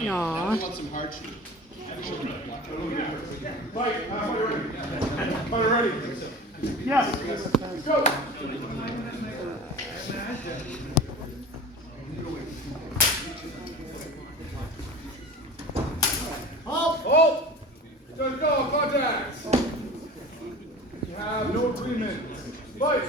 Aww. I want some hard shoes. Mike, are you ready? Yes. Go. Halt! Just go, contact! You have no agreement. Fight!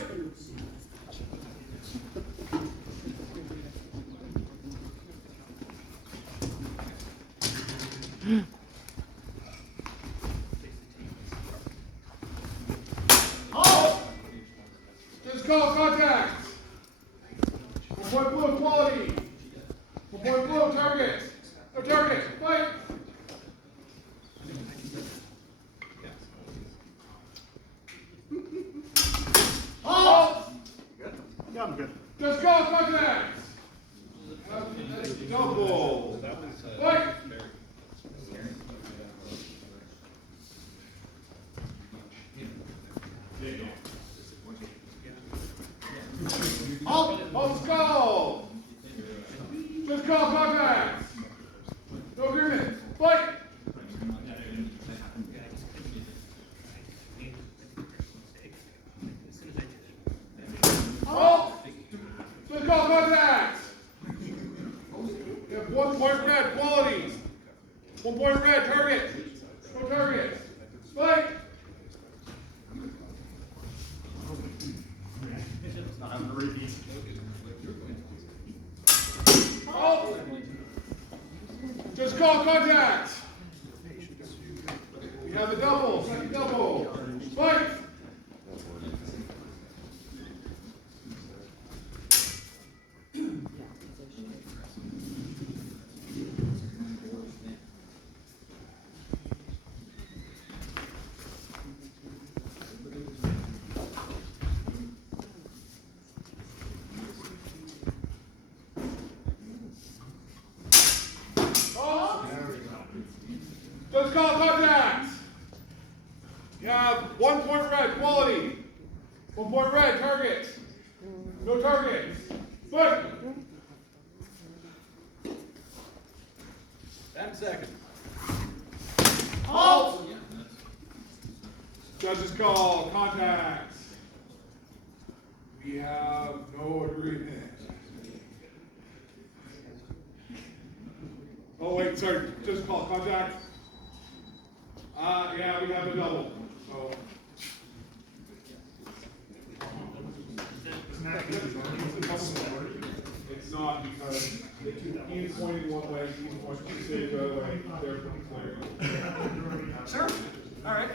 Halt! Just go, contact! 1 point blue, quality! 1 point blue, target! No target, fight! Halt! Yeah, I'm good. Just go, contact! Double! Fight! Halt! Let's go! Just go, contact! No agreement! Fight! Halt! Just go, contact! You have 1 point red, quality. 1 point red, target. No target. Fight! Halt! Just call contact. We have the double, second double. Fight! Just call contact. You have 1 point red, quality. 1 point red, target. No target. Fight! 10 seconds. Halt! Judges call contact. We have no agreement. Oh wait, sorry, just call contact. Yeah, we have a double. So. It's not because he's pointing one way, he's pointing the other way. They're pretty clear. Sure. All right.